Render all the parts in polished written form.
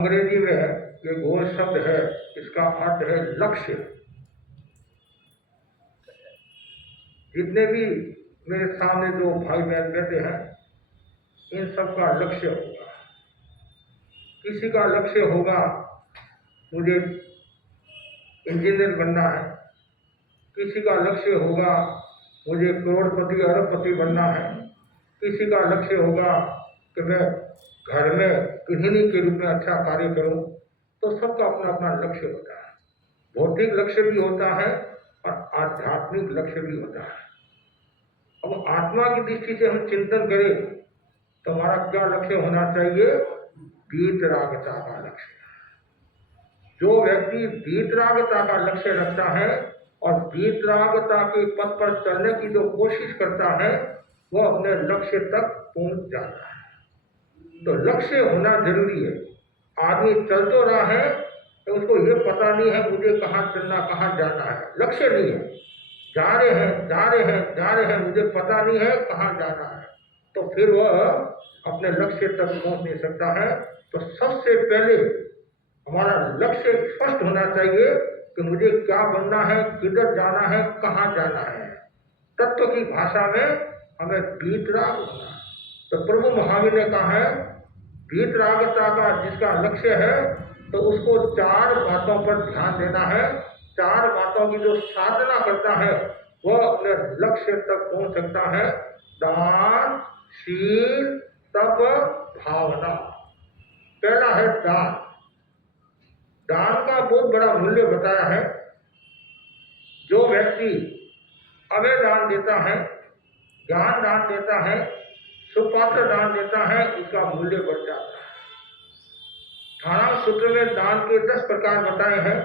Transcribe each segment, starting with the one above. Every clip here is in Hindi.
अंग्रेजी में ये गोल शब्द है, इसका अर्थ है लक्ष्य। जितने भी मेरे सामने जो भाई बहन बैठे हैं, इन सब का लक्ष्य होगा। किसी का लक्ष्य होगा मुझे इंजीनियर बनना है, किसी का लक्ष्य होगा मुझे करोड़पति अरबपति बनना है, किसी का लक्ष्य होगा कि मैं घर में गृहिणी के रूप में अच्छा कार्य करूं। तो सबका अपना अपना लक्ष्य होता है। भौतिक लक्ष्य भी होता है और आध्यात्मिक लक्ष्य भी होता है। अब आत्मा की दृष्टि से हम चिंतन करें तो हमारा क्या लक्ष्य होना चाहिए? वीतरागता का लक्ष्य। जो व्यक्ति वीतरागता का लक्ष्य रखता है और वीतरागता के पथ पर चलने की जो कोशिश करता है, वह अपने लक्ष्य तक पहुंच जाता है। तो लक्ष्य होना जरूरी है। आदमी चल तो रहा है तो उसको ये पता नहीं है मुझे कहाँ चलना, कहाँ जाना है। लक्ष्य नहीं है, जा रहे हैं, मुझे पता नहीं है कहाँ जाना है, तो फिर वह अपने लक्ष्य तक पहुंच नहीं सकता है। तो सबसे पहले हमारा लक्ष्य स्पष्ट होना चाहिए कि मुझे क्या बनना है, किधर जाना है, कहाँ जाना है। तत्व की भाषा में हमें वीतराग होना है। तो प्रभु महावीर ने कहा है, वीतरागता का जिसका लक्ष्य है तो उसको 4 बातों पर ध्यान देना है। 4 बातों की जो साधना करता है वह अपने लक्ष्य तक पहुंच सकता है। दान, शील, तप, भावना। पहला है दान। दान का बहुत बड़ा मूल्य बताया है। जो व्यक्ति अभय दान देता है, ज्ञान दान देता है, सुपात्र दान देता है, उसका मूल्य बढ़ जाता है। 18 सूत्र में दान के 10 प्रकार बताए हैं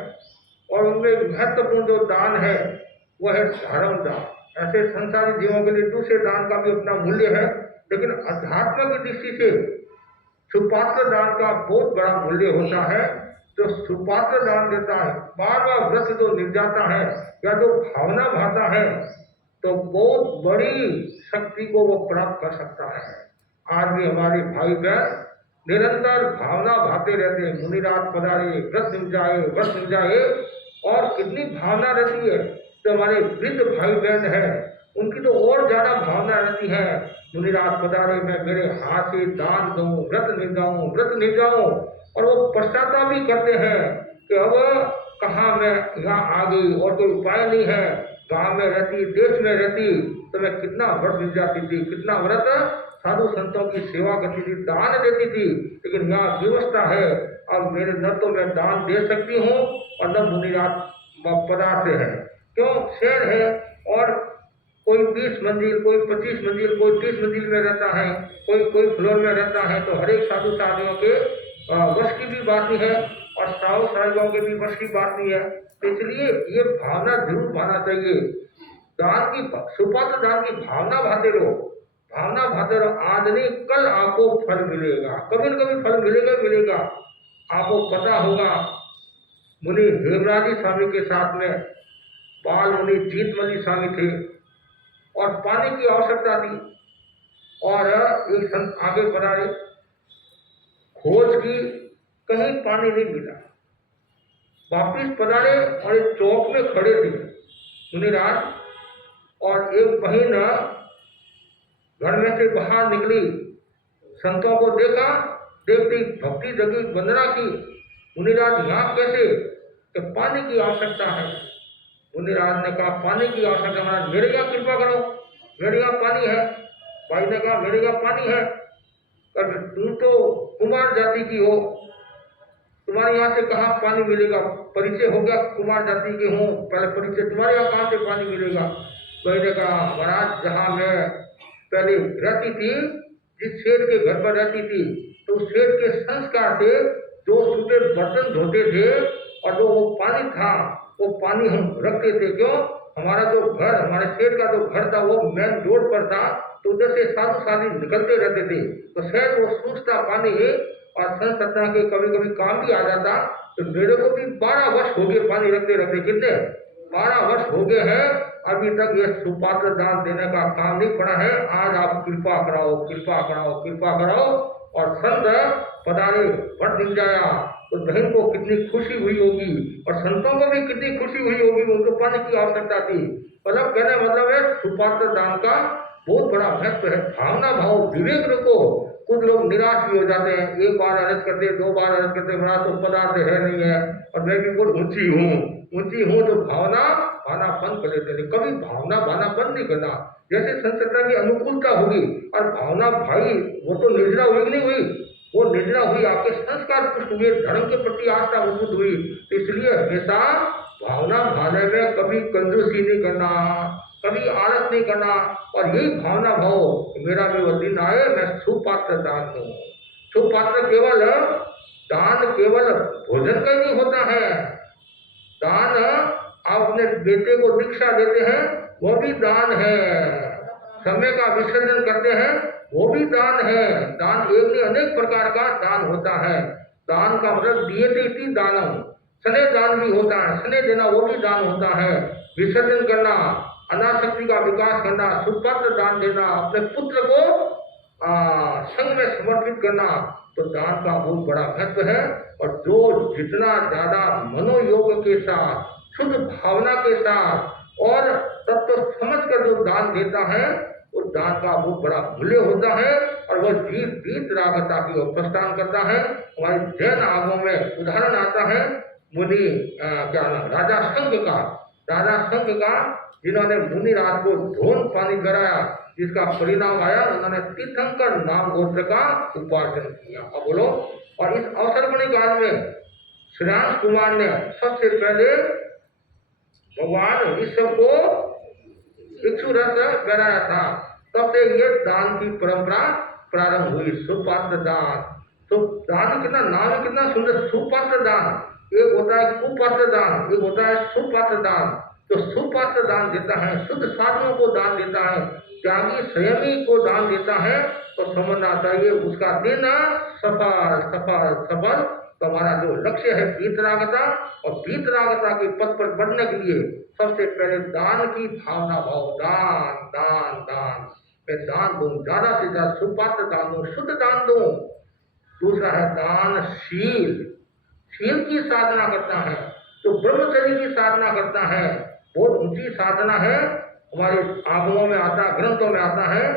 और उनमें महत्वपूर्ण जो दान है वह है धर्म दान। ऐसे संसारी जीवों के लिए दूसरे दान का भी अपना मूल्य है, लेकिन अध्यात्म की दृष्टि से सुपात्र दान का बहुत बड़ा मूल्य होता है। जो सुपात्र दान देता है, बार बार व्रत जो निर्जाता है या जो भावना भाता है, तो बहुत बड़ी शक्ति को वो प्राप्त कर सकता है। आज भी हमारे भाई बहन निरंतर भावना भाते रहते हैं, मुनिरात पधारे, व्रत निभ जाए, और कितनी भावना रहती है। तो हमारे वृद्ध भाई बहन है, उनकी तो और ज्यादा भावना रहती है। मुनिरात पधारे, मैं मेरे हाथ से दान दूं, व्रत निभ जाऊं, और वो पश्चाताप भी करते हैं कि अब कहाँ मैं यहाँ आ गई और कोई उपाय नहीं है। गांव में रहती, देश में रहती तो मैं कितना व्रत निभ जाती थी, कितना व्रत साधु संतों की सेवा करती थी, दान देती थी। लेकिन यहाँ व्यवस्था है, अब मेरे न तो मैं दान दे सकती हूँ और न मुनिरात पदार्थ है। क्यों? शहर है और कोई 20 मंजिल, कोई 25 मंजिल, कोई 30 मंजिल में रहता है, कोई फ्लोर में रहता है। तो हर एक साधु साधियों के वश की भी बात नहीं है और साहु साहिबों के भी वश की बात नहीं है। तो इसलिए ये भावना जरूर भाना चाहिए। दान की, सुपात्र दान की भावना भाते रहो, भावना भाते रहो। आज नहीं कल आपको फल मिलेगा, कभी न कभी फल मिलेगा। आपको पता होगा, मुनि हेमराजी स्वामी के साथ में बाल मुनि जीतमली स्वामी थे और पानी की आवश्यकता थी और एक संत आगे बढ़ा रहे, खोज की, कहीं पानी नहीं मिला। वापिस पधारे और एक चौक में खड़े थे मुनिराज, और एक बहन घर में से बाहर निकली, संतों को देखा, देखती भक्ति जगी, वंदना की। मुनिराज यहाँ कैसे? कि पानी की आवश्यकता है। मुनिराज ने कहा, पानी की आवश्यकता है, मेरे यहाँ कृपा करो, मेरे यहाँ पानी है। भाई ने कहा, मेरे यहाँ पानी है, पर तुम तो कुमार जाति की हो, तुम्हारे यहाँ से कहाँ पानी मिलेगा? परिचय हो गया, कुमार जाति के हूँ, पहले परिचय, तुम्हारे यहाँ कहाँ से पानी मिलेगा? भाई ने कहा, महाराज जहाँ मैं पहले रहती थी, जिस सेठ के घर पर रहती थी, तो उस सेठ के संस्कार थे, जो सूखे बर्तन धोते थे और जो वो पानी था, वो पानी हम रखते थे। क्यों? हमारा जो घर, हमारे सेठ का जो घर था वो मेन रोड पर था, तो उधर से साधु साधी निकलते रहते थे। तो शायद वो सूखता पानी और संत सत्ता के कभी कभी काम भी आ जाता। तो मेरे को भी 12 वर्ष हो गए पानी रखते रखते। कितने? 12 वर्ष हो गए हैं, अभी तक ये सुपात्र दान देने का काम नहीं पड़ा है। आज आप कृपा कराओ, कृपा कराओ, कृपा कराओ, और संत पधारे वट दिख जाया तो बहन को कितनी खुशी हुई होगी और संतों को भी कितनी खुशी हुई होगी। उनको पानी की आवश्यकता थी। मतलब कहने मतलब है सुपात्र दान का बहुत बड़ा महत्व है। भावना भाव विवेक रखो। कुछ लोग निराश भी हो जाते हैं, एक बार अर्ज करते, दो बार अर्ज करते, बड़ा तो पदार्थ है नहीं है और मैं भी बहुत ऊंची हूँ तो भावना भाना बंद कर लेते हैं। कभी भावना भाना बंद नहीं करना। जैसे संस्कृति की अनुकूलता होगी और भावना भाई वो तो निर्जरा हुई कि नहीं हुई, वो निर्जरा हुई आपके संस्कार पुष्ट हुए, धर्म के प्रति आस्था मजबूत हुई। तो इसलिए हमेशा भावना भाने में कभी कंजूसी नहीं करना, कभी आलस नहीं करना और यही भावना भाव मेरा भी वो दिन आए मैं सुपात्र दान दूं। सुपात्र केवल दान केवल भोजन का ही नहीं होता है। दान आप अपने बेटे को दीक्षा देते हैं वो भी दान है। समय का विसर्जन करते हैं वो भी दान है। दान एक नहीं अनेक प्रकार का दान होता है। दान का मतलब दियते दानम, स्नेह दान भी होता है, स्नेह देना वो भी दान होता है। विसर्जन करना, अनासक्ति का विकास करना, सुपात्र दान देना, अपने पुत्र को संघ में समर्पित करना, तो दान का बहुत बड़ा महत्व है। और जो जितना ज्यादा मनोयोग के साथ, शुद्ध भावना के साथ और तत्व समझ कर जो दान देता है उस दान का बहुत बड़ा मूल्य होता है और वह जीत बीत रागता की ओर प्रस्थान करता है। हमारे जैन आगमों में उदाहरण आता है मुनि क्या नाम राजा संघ का जिन्होंने मुनि राज को धोन पानी कराया, जिसका परिणाम आया उन्होंने तीर्थंकर नाम गोत्र का उपार्जन किया। अब बोलो। और इस अवसरपणी काल में श्रेयांश कुमार ने सबसे पहले भगवान विश्व को इक्षु रस कराया था। तब से ये दान की परंपरा प्रारंभ हुई। सुपात्र दान, तो दान कितना नाम है, कितना सुंदर। सुपात्र दान एक होता है, कुपात्र दान एक होता है, सुपात्र दान। तो सुपात्र दान देता है, शुद्ध साधनों को दान देता है, त्यागी संयमी को दान देता है, तो समझना चाहिए उसका दिन सफल सफल सफल। तो हमारा जो लक्ष्य है वीतरागता, और वीतरागता के पथ पर बढ़ने के लिए सबसे पहले दान की भावना भाव, दान दान दान, मैं दान दूं, ज्यादा से ज्यादा सुपात्र दान दूं, शुद्ध दान दूं। दूसरा है दानशील, शील की साधना करता है, तो ब्रह्मचर्य की साधना करता है, बहुत ऊंची साधना है। हमारे आगमों में आता, ग्रंथों में आता है,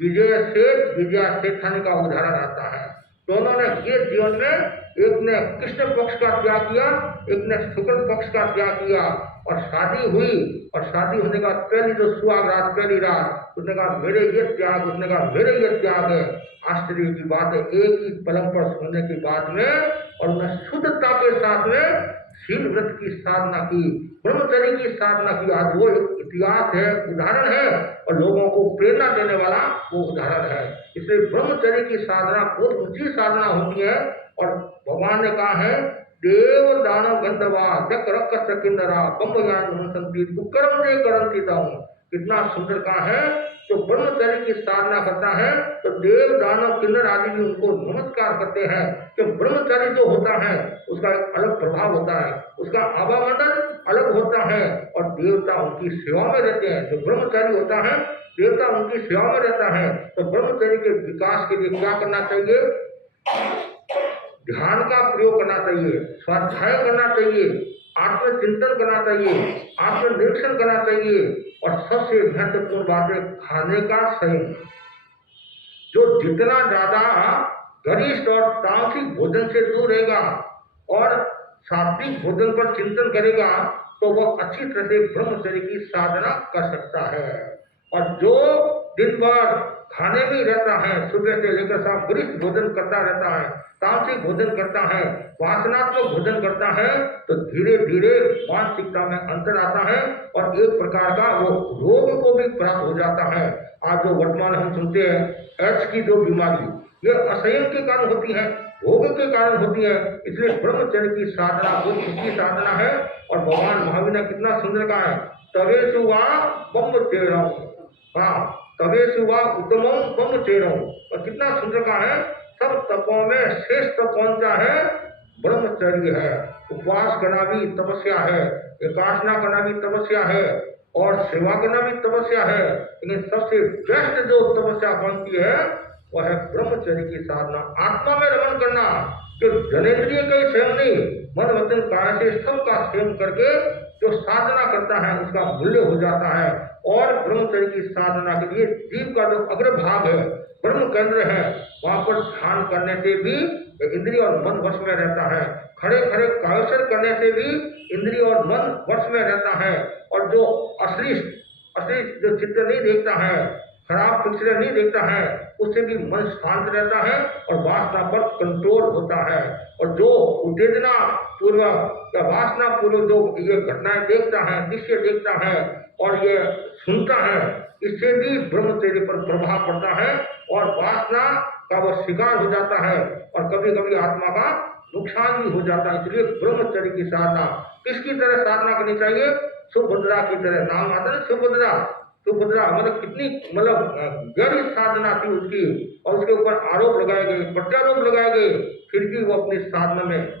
विजय सेठ विजया सेठानी का उदाहरण आता है। दोनों ने ये जीवन में, एक ने कृष्ण पक्ष का त्याग किया, एक ने शुक्ल पक्ष का त्याग किया, और शादी हुई, और शादी होने का पहली जो सुहाग रात, पहली रात, उसने कहा मेरे ये त्याग, उसने कहा मेरे ये त्याग है। आश्चर्य की बात है, एक ही पलंग पर सोने के बाद में, और उन्हें शुद्धता के साथ में शील व्रत की साधना की, ब्रह्मचर्य की साधना की। आज वो इतिहास है, उदाहरण है, और लोगों को प्रेरणा देने वाला वो उदाहरण है। इसलिए ब्रह्मचर्य की साधना बहुत ऊंची साधना होती है। और भगवान ने कहा है देव दानव गंधवा जक रक किन्नरा बम्बयान संति दुक्करम दे करंती दाऊं। कितना सुंदर कहा है। तो ब्रह्मचर्य की साधना करता है तो देव दानव किन्नर आदि भी उनको नमस्कार करते हैं। कि ब्रह्मचर्य जो होता है उसका एक अलग प्रभाव होता है, उसका आवामंडल अलग होता है, और देवता उनकी सेवा में रहते हैं। जो ब्रह्मचारी होता है देवता उनकी सेवा में रहता है। तो ब्रह्मचर्य के विकास के लिए क्या करना चाहिए? ध्यान का प्रयोग करना चाहिए, स्वाध्याय करना चाहिए, आत्मचिंतन करना चाहिए, आत्मनिरीक्षण करना चाहिए, और सबसे महत्वपूर्ण बात है खाने का संयम। जो जितना ज्यादा गरिष्ठ और तामसिक भोजन से दूर रहेगा और सात्विक भोजन पर चिंतन करेगा तो वह अच्छी तरह से ब्रह्मचर्य की साधना कर सकता है। और जो दिन भर खाने में रहता है, सुबह से लेकर शाम गरिष्ठ भोजन करता रहता है, तामसिक भोजन करता है, वासनात्मक भोजन करता है, तो धीरे धीरे मानसिकता में अंतर आता है और एक प्रकार का वो रोग को भी प्राप्त हो जाता है। आज जो वर्तमान हम सुनते हैं एड्स की जो बीमारी, ये असंयम के कारण होती है, भोग के कारण होती है। इसलिए ब्रह्मचर्य की साधना बहुत ऊंची साधना है। और भगवान महावीर ने कितना सुंदर कहा है, तवेषु वा ब्रह्मचर्यम, हाँ तवेषु वा उत्तमम ब्रह्मचर्यम। और कितना सुंदर कहा है, सब तपों में श्रेष्ठ कौन सा है? ब्रह्मचर्य है। उपवास करना भी तपस्या है, एकादना करना भी तपस्या है, और सेवा करना भी तपस्या है। लेकिन सबसे बेस्ट जो तपस्या कौन सी है? वह है ब्रह्मचर्य की साधना। आत्मा में रमण करना, कि जनेन्द्रिय का ही संयम नहीं, मन वचन काया से सबका संयम करके जो साधना करता है उसका मूल्य हो जाता है। और ब्रह्मचर्य की साधना के लिए जीव का जो अग्रभाग है, ब्रह्म केंद्र है, वहां पर ध्यान करने से भी इंद्रिय और मन वश में रहता है। खड़े खड़े कायसर करने से भी इंद्रिय और मन वश में रहता है। और जो अश्लील जो चित्र नहीं देखता है, खराब पिक्चर नहीं देखता है, उससे भी मन शांत रहता है और वासना पर कंट्रोल होता है। और जो उत्तेजना पूर्वक या वासना पूर्वक जो ये घटनाएं देखता है, दृश्य देखता है और ये सुनता है, इससे भी ब्रह्मचर्य पर प्रभाव पड़ता है और वासना का वह शिकार हो जाता है और कभी कभी आत्मा का नुकसान भी हो जाता है। इसलिए ब्रह्मचर्य की साधना किसकी तरह साधना करनी चाहिए? सुभद्रा की तरह। नाम आता है सुभद्रा। सुभद्रा मतलब कितनी गहरी साधना थी उसकी, और उसके ऊपर आरोप लगाए गए, प्रत्यारोप लगाए गए, फिर भी वो अपनी साधना में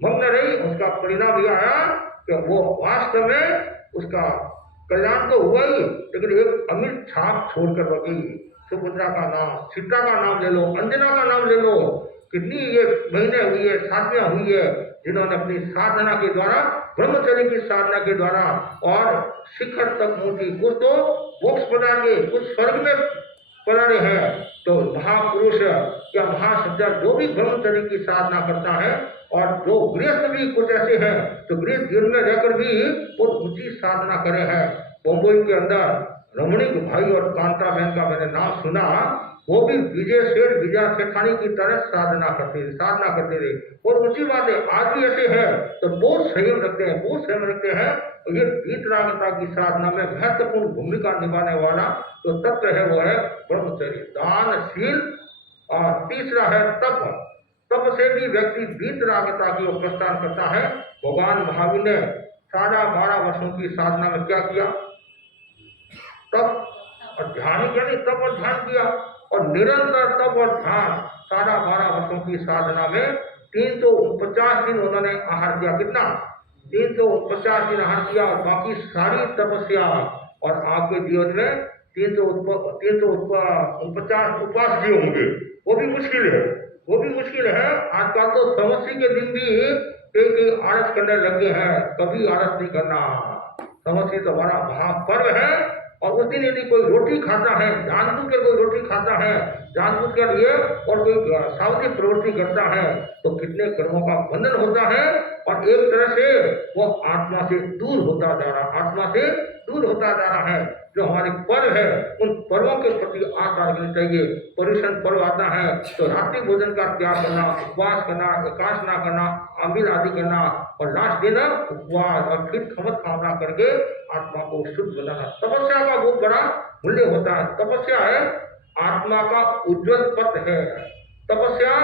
मग्न रही। उसका परिणाम यह आया कि वो वास्तव में उसका कल्याण तो हुआ ही, लेकिन एक अमिट छाप छोड़कर रह गई। सुभद्रा का नाम, सीता का नाम ले लो, अंजना का नाम ले लो, कितनी ये महीने हुई है, साथियां हुई है, जिन्होंने अपनी साधना के द्वारा, ब्रह्मचर्य की साधना के द्वारा और शिखर तक पहुंची। कुछ तो मोक्ष पधार गए, कुछ स्वर्ग में पधारे हैं। तो महापुरुष या महासज्जा जो भी ब्रह्मचर्य की साधना करता है, और जो गृहस्थ भी कुछ ऐसे हैं तो गृहस्थ जीवन में रहकर भी बहुत ऊंची साधना करे हैं। मुंबई के अंदर रमणीक भाई और कांता बहन का मैंने नाम सुना, वो भी विजय सेठानी की तरह साधना करते थे। और ऊंची बात है, आज भी ऐसे हैं तो बहुत संयम रखते हैं। तो ये वीतरागता की साधना में महत्वपूर्ण भूमिका निभाने वाला जो तत्व है वो है ब्रह्मचर्य, दानशील। और तीसरा है तप। तप से भी व्यक्ति वीतरागता की ओर प्रस्थान करता है। भगवान महावीर ने 12.5 वर्षों की साधना में क्या किया? तप और ध्यान ही किया, नहीं तप और ध्यान किया। और निरंतर तप और ध्यान 12.5 वर्षों की साधना में 349 दिन उन्होंने आहार किया। कितना? 349 दिन आहार किया। और बाकी सारी तपस्या, और आपके जीवन में 349 उपवास भी होंगे। वो भी मुश्किल है। आजकल तो समस्या के दिन भी कई आलस करने लगे हैं। कभी आलस नहीं करना। समस्या तो हमारा महापर्व है, और उस दिन यदि कोई रोटी खाता है, जानबूझ के कोई रोटी खाता है, जानबूझ के लिए, और कोई सावधी प्रवृत्ति करता है, तो कितने कर्मों का बंधन होता है। और एक तरह से वो आत्मा से दूर होता जा रहा है। जो हमारे पर्व है, उन पर्वों के प्रति आस्था रखनी चाहिए। पर्युषण पर्व आता है तो रात्रि भोजन का त्याग करना, उपवास करना, एकादश ना करना, अमीर आदि करना, और लास्ट दिन उपवास और फिर खमत कामना करके आत्मा को शुद्ध बनाना। तपस्या का बहुत बड़ा मूल्य होता है। तपस्या है आत्मा का उज्जवल पथ है। तपस्या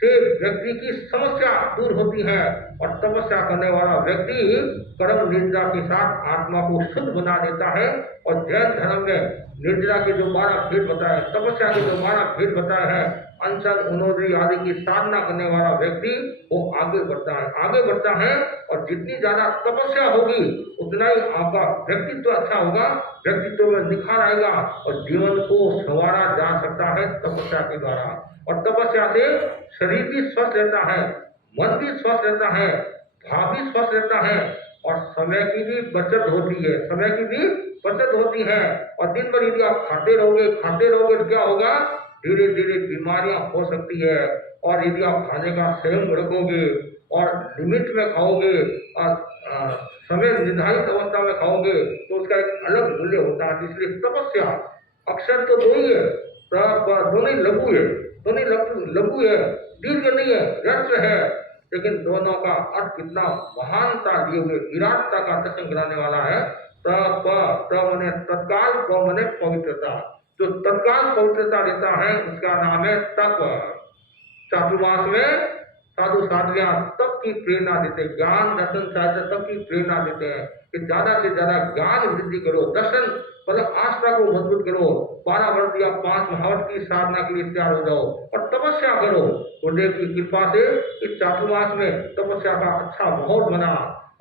से व्यक्ति की समस्या दूर होती है, और तपस्या करने वाला व्यक्ति कर्म निर्जरा के साथ आत्मा को शुद्ध बना देता है। और जैन धर्म में निर्जरा के जो 12 भेद बताए, तपस्या के जो 12 भेद बताए हैं, अनशन, उन्नोदरी आदि की साधना करने वाला व्यक्ति वो आगे बढ़ता है। और जितनी ज्यादा तपस्या होगी उतना ही आपका व्यक्तित्व अच्छा होगा, व्यक्तित्व में निखार आएगा, और जीवन को संवारा जा सकता है तपस्या के द्वारा। और तपस्या से शरीर भी स्वस्थ रहता है, मन भी स्वस्थ रहता है, भाव भी स्वस्थ रहता है, और समय की भी बचत होती है। और दिन भर यदि आप खाते रहोगे तो क्या होगा? धीरे धीरे बीमारियां हो सकती है। और यदि आप खाने का संयम रखोगे और लिमिट में खाओगे और समय निर्धारित अवस्था में खाओगे तो उसका एक अलग मूल्य होता है। इसलिए तपस्या अक्षर तो दो ही है, दोनों लघु है, दीर्घ नहीं है, रस्व है, लेकिन दोनों का अर्थ कितना महानता दिए हुए, विराटता का दर्शन कराने वाला है। मने तत्काल, मने पवित्रता। जो तत्काल पवित्रता देता है उसका नाम है तप। चातुर्मास में साधु साध्वियां तप की प्रेरणा देते हैं, ज्ञान दर्शन साहित्य तप की प्रेरणा देते हैं कि ज्यादा से ज्यादा ज्ञान वृद्धि करो, दर्शन मतलब आस्था को मजबूत करो, 12 वर्ष या 5 महावर्ष की साधना के लिए तैयार हो जाओ और तपस्या करो। गुरुदेव की कृपा से इस चातुर्मास में तपस्या का अच्छा माहौल बना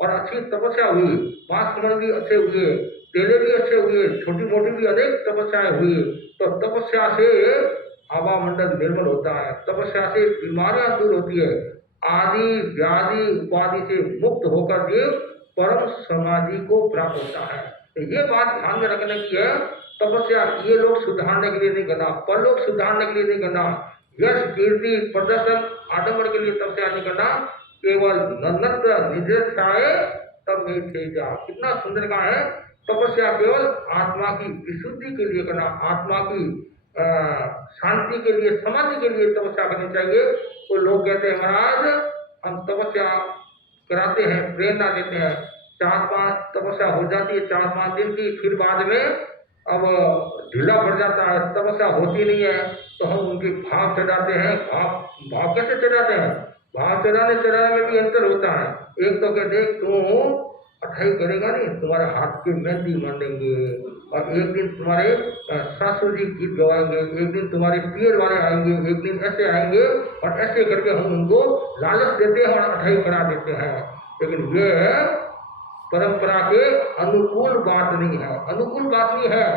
और अच्छी तपस्या हुई, मास कमल भी अच्छे हुए, तेले भी अच्छे हुए, छोटी मोटी भी अनेक तपस्याएं हुई। तो तपस्या से आभा मंडल निर्मल होता है, तपस्या से बीमारियां दूर होती है, आदि व्याधि उपाधि से मुक्त होकर जीव परम समाधि को प्राप्त होता है। तो ये बात ध्यान में रखने की है। तपस्या ये लोग सुधारने के लिए नहीं करना, परलोक सुधारने के लिए नहीं करना, यश कीर्ति प्रदर्शन आडंबर के लिए तपस्या नहीं करना, केवल नन्नत निजय तब नहीं थे जा। कितना सुंदर का है। तपस्या केवल आत्मा की विशुद्धि के लिए करना, आत्मा की शांति के लिए, समाधि के लिए तपस्या करनी चाहिए। तो लोग कहते हैं महाराज हम तपस्या कराते हैं, प्रेरणा देते हैं, 4-5 तपस्या हो जाती है 4-5 दिन की, फिर बाद में अब ढीला पड़ जाता है, तपस्या होती नहीं है, तो हम उनके भाव चढ़ाते हैं। भाव कैसे चढ़ाते हैं? भाव चढ़ाने में भी अंतर होता है। एक तो कहते तू अठाई करेगा नहीं, तुम्हारे हाथ की मेहंदी मानेंगे, और एक दिन तुम्हारे सासू जी गीत गवाएंगे, एक दिन तुम्हारे पियर वाले आएंगे, एक दिन ऐसे आएंगे, और ऐसे करके हम उनको लालच देते हैं और अठाई करा देते हैं। लेकिन ये परंपरा के अनुकूल बात नहीं है, अनुकूल बात नहीं है।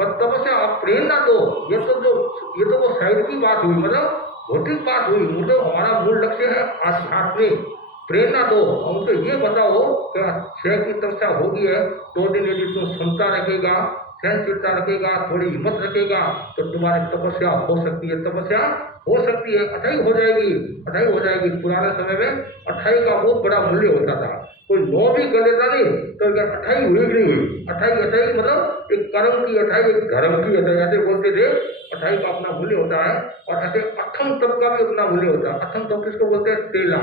मतलब से आप प्रेरणा दो, ये तो वो साइड की बात हुई, मतलब भौतिक बात हुई। मतलब हमारा मूल लक्ष्य है आध्यात्मिक। प्रेरणा दो, उनको ये बताओ कि 6 की तपस्या होगी है, 2 दिन यदि तुम क्षमता रखेगा, सहनशीलता रखेगा, थोड़ी हिम्मत रखेगा, तो तुम्हारी तपस्या हो सकती है, तपस्या हो सकती है, अठाई हो जाएगी, अठाई हो जाएगी। पुराने समय में अठाई का बहुत बड़ा मूल्य होता था, कोई 9 भी कर लेता नहीं तो क्या अठाई हुई कि नहीं हुई? अठाई मतलब एक कर्म की अठाई, एक धर्म की अठाई, ऐसे बोलते थे। अठाई का अपना मूल्य होता है, और ऐसे अठम तप का भी अपना मूल्य होता है। अठम तप किसको बोलते हैं? तेला,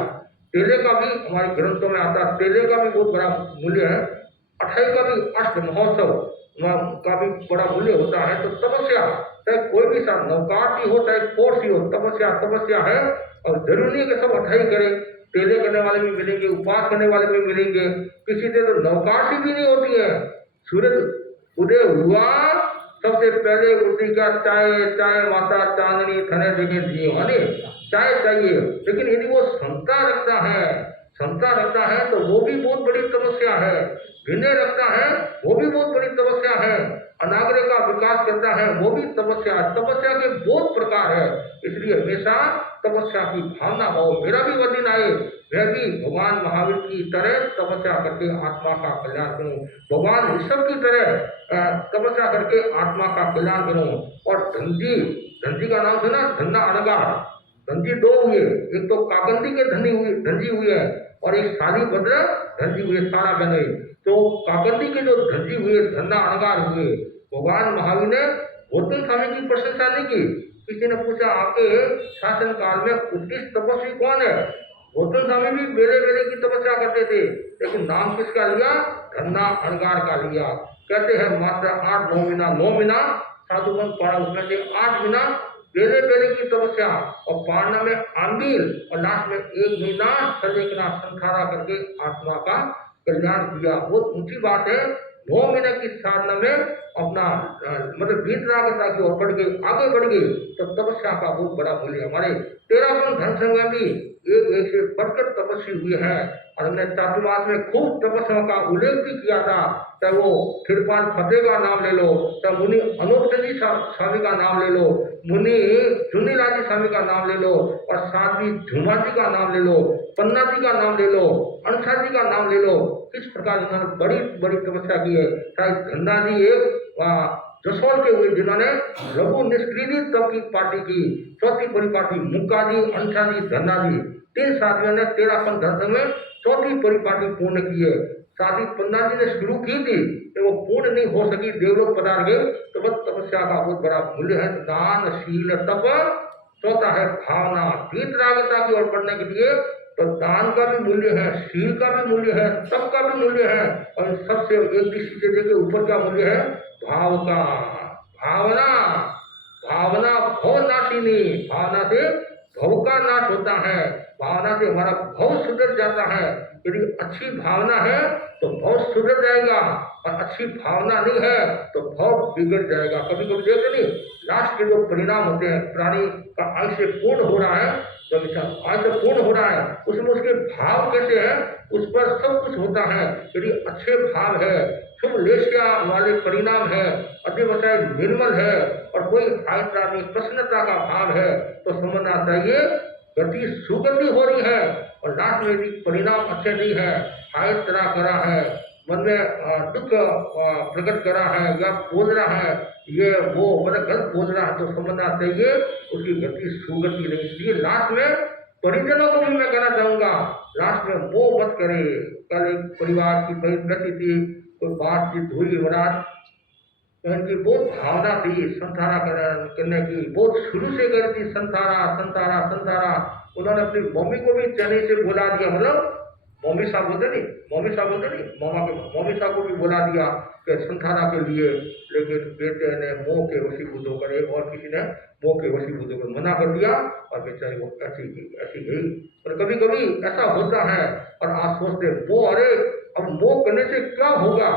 तेले का भी हमारे ग्रंथों में आता है, तेले का भी बहुत बड़ा मूल्य है। अठाई का भी अष्ट महोत्सव का भी बड़ा मूल्य होता है। तो तपस्या चाहे कोई भी सा नौकाटी हो चाहे फोर्स ही हो, तपस्या है। और जरूरी नहीं कि सब अठाई करें, तेले करने वाले भी मिलेंगे, उपवास करने वाले भी मिलेंगे, किसी से तो नौकाटी भी नहीं होती है। सूरज उदय हुआ सबसे पहले उसी का चाय माता चांदनी थने देखे दीवाने, चाय चाहिए। लेकिन यदि वो क्षमता रखता है तो वो भी बहुत बड़ी तपस्या है। विनय रखता है वो भी बहुत बड़ी तपस्या है। अनाग्रह का विकास करता है वो भी तपस्या के बहुत प्रकार है। इसलिए हमेशा तपस्या की भावना हो। मेरा भी वह दिन आए मैं भी भगवान महावीर की तरह तपस्या करके आत्मा का कल्याण करूं, भगवान ऋषभ की तरह तपस्या करके आत्मा का कल्याण करूं। और धनजी का नाम सुना? धन्ना अनगार धनजी 2 हुए, एक तो काकंदी के धनजी हुए है, और एक शादी भद्र धनजी हुए, सारा बने। तो काकंदी के जो धनजी हुए, धन्ना अनगार हुए। भगवान महावीर ने गौतम स्वामी की प्रशंसा नहीं की। किसी ने पूछा आपके शासन काल में उत्कृष्ट तपस्वी कौन है? गौतम स्वामी भी बेले की तपस्या करते थे, लेकिन नाम किसका लिया? धन्ना अनगार का लिया। कहते हैं मात्र 9 महीना साधुगण पढ़ा, उसमें से 8 महीना बेले की तपस्या, और पारना में आंबील, और लास्ट में 1 महीना सलेखना संखारा करके आत्मा का कल्याण किया। बहुत ऊंची बात है। 9 महीने की साधना में अपना मतलब वीतरागता की ओर आगे बढ़ गए, तो तपस्या का बहुत बड़ा मूल्य। हमारे 13 धन संघ में भी एक से बढ़कर तपस्वी हुए हैं, और हमने चातुर्मास में खूब तपस्या का उल्लेख भी किया था। चाहे वो खिरपाल फतेह का नाम ले लो, चाहे मुनि अनूपचंदी स्वामी का नाम ले लो, मुनि चुन्नीलाल जी स्वामी का नाम ले लो, और साध्वी झुमा जी का नाम ले लो, पन्ना जी का नाम ले लो, अंसा जी का नाम ले लो। किस प्रकार उन्होंने बड़ी बड़ी तपस्या की है। चाहे धन्ना जी एक जसोल के हुए जिन्होंने लघु निष्क्रिय तप की पार्टी की, चौथी परिपाटी मुक्का जी, अंसा जी, धन्ना जी, 3 साथियों ने 13 धन में चौथी परिपाटी पूर्ण की है। साथी पन्ना जी ने शुरू की थी, तो वो पूर्ण नहीं हो सकी, देवलोक पधार गए। तो बस तपस्या का बहुत बड़ा मूल्य है। दान शील तप, चौथा है भावना। वीतरागता की ओर बढ़ने के लिए तो दान का भी मूल्य है, शील का भी मूल्य है, तप का भी मूल्य है, और सबसे एक दृष्टि से देखे ऊपर का मूल्य है भाव का। भावना भवनाशिनी, भावना से भव का नाश होता है, भावना से हमारा भव सुधर जाता है। यदि अच्छी भावना है तो भव सुधर जाएगा, और अच्छी भावना नहीं है तो भव बिगड़ जाएगा। कभी कभी देखते नहीं, लास्ट के जो परिणाम होते हैं, प्राणी का आयुष्य पूर्ण हो रहा है, जब इच्छा आज जब पूर्ण हो रहा है उसमें उसके भाव कैसे है, उस पर सब कुछ होता है। यदि अच्छे भाव है, शुभ लेशिया वाले परिणाम है, अतिवसाय निर्मल है और कोई आयता में प्रसन्नता का भाव है, तो समझना चाहिए गति सुगति हो रही है। और लास्ट में यदि परिणाम अच्छे नहीं है, आयत्रा करा है, मन में दुख प्रकट करा है या बोल रहा है ये वो मतलब गलत बोल रहा है, तो समझना चाहिए उसकी गति सुगति नहीं। इसलिए लास्ट में परिजनों को भी मैं कहना चाहूंगा, लास्ट में वो मत करे। कल एक परिवार की परिस्थिति थी, कोई बातचीत हुई महाराज, तो इनकी बहुत भावना थी संतारा करने की, बहुत शुरू से करी थी संतारा संतारा संतारा। उन्होंने अपनी मम्मी को भी चने से बुला दिया, मतलब मम्मी साहब बोलते नहीं, मम्मी साहब बोलते नहीं, मामा के मम्मी साहब को भी बुला दिया कि संतारा के लिए, लेकिन बेटे ने मोह के वशीभूत होकर, एक और किसी ने मोह के वशीभूत होकर मना कर दिया और बेचारी वो ऐसी गई। और कभी कभी ऐसा होता है और आप सोचते वो अरे अब मोह करने से क्या होगा,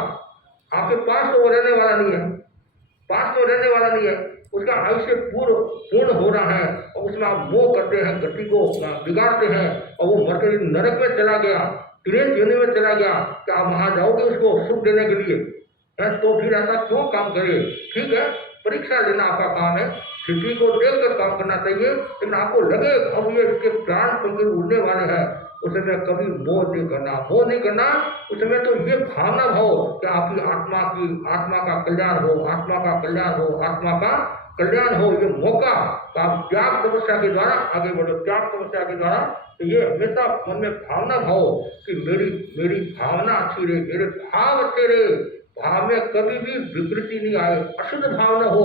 आपके पास तो वो रहने वाला नहीं है, पास तो रहने वाला नहीं है, उसका आयुष्य पूर्ण हो रहा है और उसमें आप मोह करते हैं, गति को बिगाड़ते हैं और वो मरकर नरक में चला गया, क्लेश योनि में चला गया, कि आप वहां जाओगे उसको सुख देने के लिए है, तो फिर ऐसा क्यों काम करे। ठीक है, परीक्षा लेना आपका काम है, स्थिति को देखकर काम करना चाहिए, लेकिन आपको लगे अब ये इसके प्राण पंख उड़ने वाले हैं, उसमें कभी मोह नहीं करना, मोह नहीं करना। उसमें तो ये भावना भाव कि आपकी आत्मा का कल्याण हो, आत्मा का कल्याण हो, आत्मा का कल्याण हो, ये मौका तो आप त्याग तपस्या के द्वारा आगे बढ़ो, त्याग तपस्या के द्वारा। तो ये हमेशा मन में भावना भाव कि मेरी भावना अच्छी रहे, मेरे भाव अच्छे रहे, भाव में कभी भी विकृति नहीं आए, अशुद्ध भाव न हो,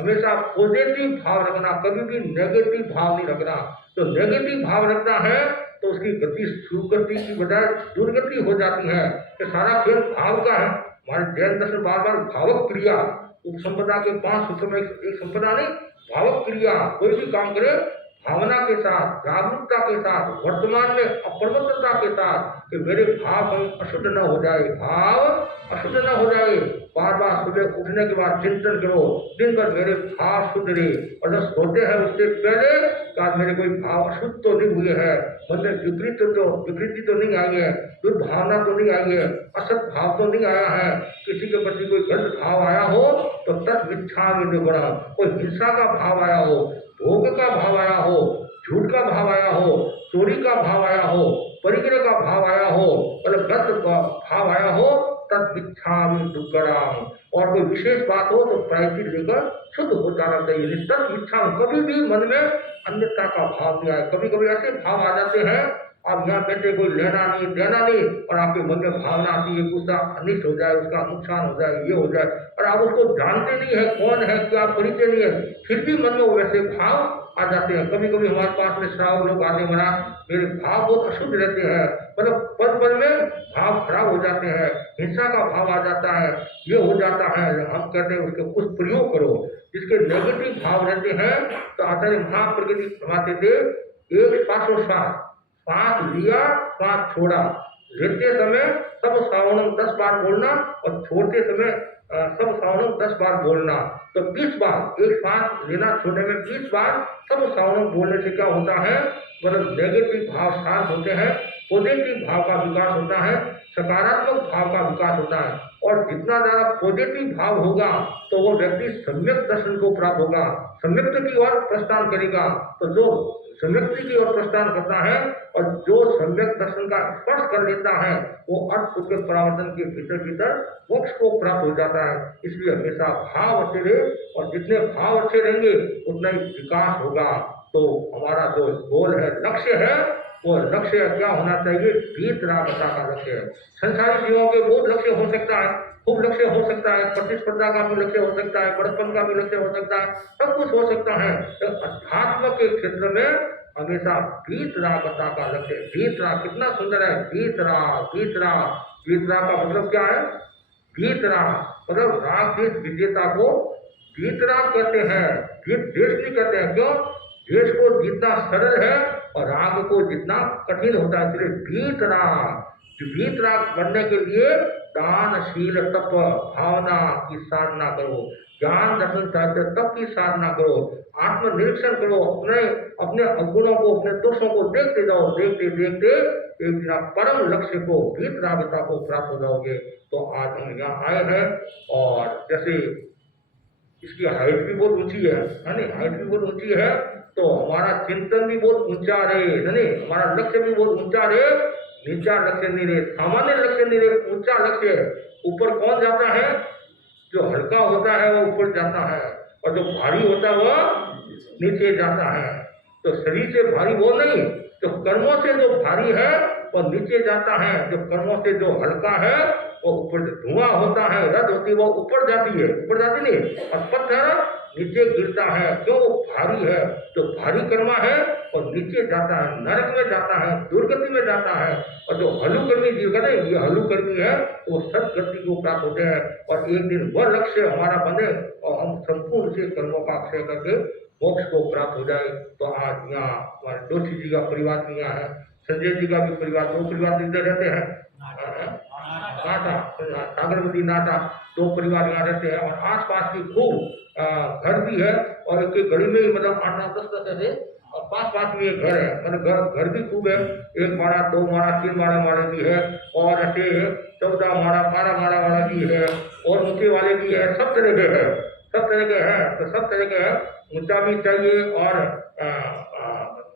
हमेशा पॉजिटिव भाव रखना, कभी भी नेगेटिव भाव नहीं रखना। तो नेगेटिव भाव रखना है तो उसकी गति सुगति की बजाय दुर्गति हो जाती है, कि सारा खेल भाव का है। हमारे जैन दर्शन बार बार भावक क्रिया, उपसंपदा के 5 सूत्रों में एक संपदा नहीं, भावक क्रिया, कोई भी काम करे भावना के साथ, जागरूकता के साथ, वर्तमान में अप्रवृत्तता के साथ, कि मेरे भाव कहीं अशुद्ध न हो जाए, भाव अशुद्ध न हो जाए। बार बार सुबह उठने के बाद चिंतन करो, दिन भर मेरे भाव शुद्ध रहे, और जब सोते हैं उससे पहले आज मेरे कोई भाव अशुद्ध तो नहीं हुए हैं, मन में विकृति तो नहीं आई है, दुर्भावना तो नहीं आई है, असत भाव तो नहीं आया है, किसी के प्रति कोई गलत भाव आया हो तो तत्मिच्छामि निर्गुणः, कोई हिंसा का भाव आया हो, भोग का भाव आया हो, झूठ का भाव आया हो, चोरी का भाव आया हो, परिग्रह का भाव आया हो, मतलब गलत भाव आया हो, तत्मिच्छामि दुर्गुणः। और कोई विशेष बात हो तो प्रायश्चित लेकर शुद्ध हो जाना चाहिए। तत्मिच्छा, कभी भी मन में अन्यथा का भाव नहीं आए। कभी कभी ऐसे भाव आ जाते हैं, आप यहाँ बैठे कोई लेना नहीं देना नहीं, और आपके मन में भावना आती है उसका अनिष्ट हो जाए, उसका नुकसान हो जाए, ये हो जाए, और आप उसको जानते नहीं है कौन है, क्या परिचय नहीं है, फिर भी मन में वैसे भाव आ जाते हैं। कभी कभी हमारे पास में श्रावक लोग आते मना, मेरे भाव बहुत अशुद्ध रहते हैं, मतलब पल पल में भाव खराब हो जाते हैं, हिंसा का भाव आ जाता है, ये हो जाता है। हम कहते हैं उसके कुछ प्रयोग करो, जिसके नेगेटिव भाव रहते हैं, तो आचार्य महाप्रकृति फरमाते थे, एक श्वासोश्वास, सांस लिया सांस छोड़ा, लेते समय सब श्रावणम 10 बार बोलना और छोड़ते समय सब श्रावणम 10 बार बोलना। तो 20 बार, एक सांस लेना छोड़ने में 20 बार सब श्रावणम बोलने से क्या होता है, मतलब नेगेटिव भाव शांत होते हैं, पॉजिटिव भाव का विकास होता है, सकारात्मक भाव का विकास होता है। और जितना ज्यादा पॉजिटिव भाव होगा तो वो व्यक्ति सम्यक दर्शन को प्राप्त होगा, सम्यक की ओर प्रस्थान करेगा। तो जो सम्यक्ति की ओर प्रस्थान करता है और जो सम्यक दर्शन का स्पर्श कर लेता है, वो अर्थ के परावर्तन के भीतर मोक्ष को प्राप्त हो जाता है। इसलिए हमेशा भाव अच्छे रहे, और जितने भाव अच्छे रहेंगे उतना ही विकास होगा। तो हमारा जो गोल है, लक्ष्य है, वो लक्ष्य क्या होना चाहिए, वीतरागता का लक्ष्य है। संसारी जीवों के बहुत लक्ष्य हो सकता है, खूब लक्ष्य हो सकता है, प्रतिस्पर्धा का भी लक्ष्य हो सकता है, बड़प्पन का भी लक्ष्य हो सकता है, सब कुछ हो सकता है। तो अध्यात्म के क्षेत्र में हमेशा वीतरागता का लक्ष्य। वीतराग कितना सुंदर है, वीतराग वीतराग वीतराग का मतलब क्या है, वीतराग मतलब राग देश विजेता को वीतराग कहते हैं, जीत देश नहीं कहते हैं। क्यों, देश को जीतना सरल है और राग को जितना कठिन होता है इसलिए वीतराग बनने के लिए दानशील तप भावना की साधना करो, ज्ञान दर्शन साहित्य तप की साधना करो, आत्मनिरीक्षण करो, अपने अपने अवगुणों को, अपने दोषों को देखते जाओ, देखते देखते एक दिन आप परम लक्ष्य को, वीतरागता को प्राप्त हो जाओगे। तो आज हम यहाँ आए हैं और जैसे इसकी हाइट भी बहुत ऊंची है नहीं, हाइट भी बहुत ऊंची है, तो हमारा चिंतन भी बहुत ऊंचा रहे, नहीं, हमारा लक्ष्य भी बहुत ऊंचा रहे, नीचा लक्ष्य नहीं रहे, सामान्य लक्ष्य नहीं रहे, ऊंचा लक्ष्य है। ऊपर कौन जाता है? जो हल्का होता है वो ऊपर जाता है, और जो भारी होता है वो नीचे जाता है। तो शरीर से भारी वो नहीं, तो कर्मों से जो भारी है वो नीचे जाता है, जो कर्मों से जो हल्का है वो ऊपर, धुआं होता है, रद होती है, वो ऊपर जाती है, ऊपर जाती नहीं, और पत्थर नीचे गिरता है, क्यों? वो भारी है। जो भारी कर्मा है और नीचे जाता है, नरक में जाता है, दुर्गति में जाता है। और जो हलुकर्मी जीव है, ये हलुकर्मी है, तो सदगति को प्राप्त होते हैं। और एक दिन वह लक्ष्य हमारा बने और हम संपूर्ण से कर्मों का अक्षय करके मोक्ष को प्राप्त हो जाए। तो आज यहाँ हमारे जोशी जी का परिवार भी यहाँ है, संजय जी का भी परिवार, दो परिवार इधर रहते हैं, नाटा, सागरवती नाटा, दो परिवार यहाँ रहते हैं। और आसपास की खूब घर भी है, और एक गली में ही मतलब 8-9 10 ऐसे और पास में घर है, मतलब घर भी खूब है, 1 माड़ा 2 माड़ा 3 माड़े भी है, और ऐसे 14 माड़ा 12 माड़ा वाला भी है, और ऊंचे वाले भी है, सब तरह के हैं, सब तरह के हैं। तो सब तरह के हैं, ऊंचा भी चाहिए और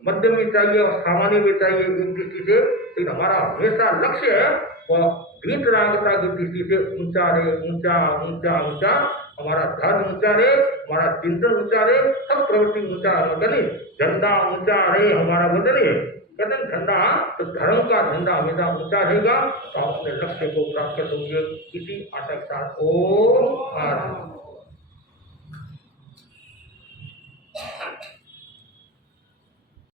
मध्यम भी चाहिए और सामान्य भी चाहिए एक दृष्टि से। लेकिन हमारा हमेशा लक्ष्य है वह वीतरागता की दृष्टि से ऊंचा रहे, ऊंचा ऊंचा ऊंचा, हमारा धर्म ऊंचा रहे, हमारा चिंतन ऊंचा रहे, सब प्रवृत्ति ऊंचा रहे, झंडा ऊंचा रहे हमारा, बदले कहते झंडा, तो धर्म का झंडा हमेशा ऊंचा रहेगा, तो आप अपने लक्ष्य को प्राप्त कर दोगे। इसी आशा के साथ ओम।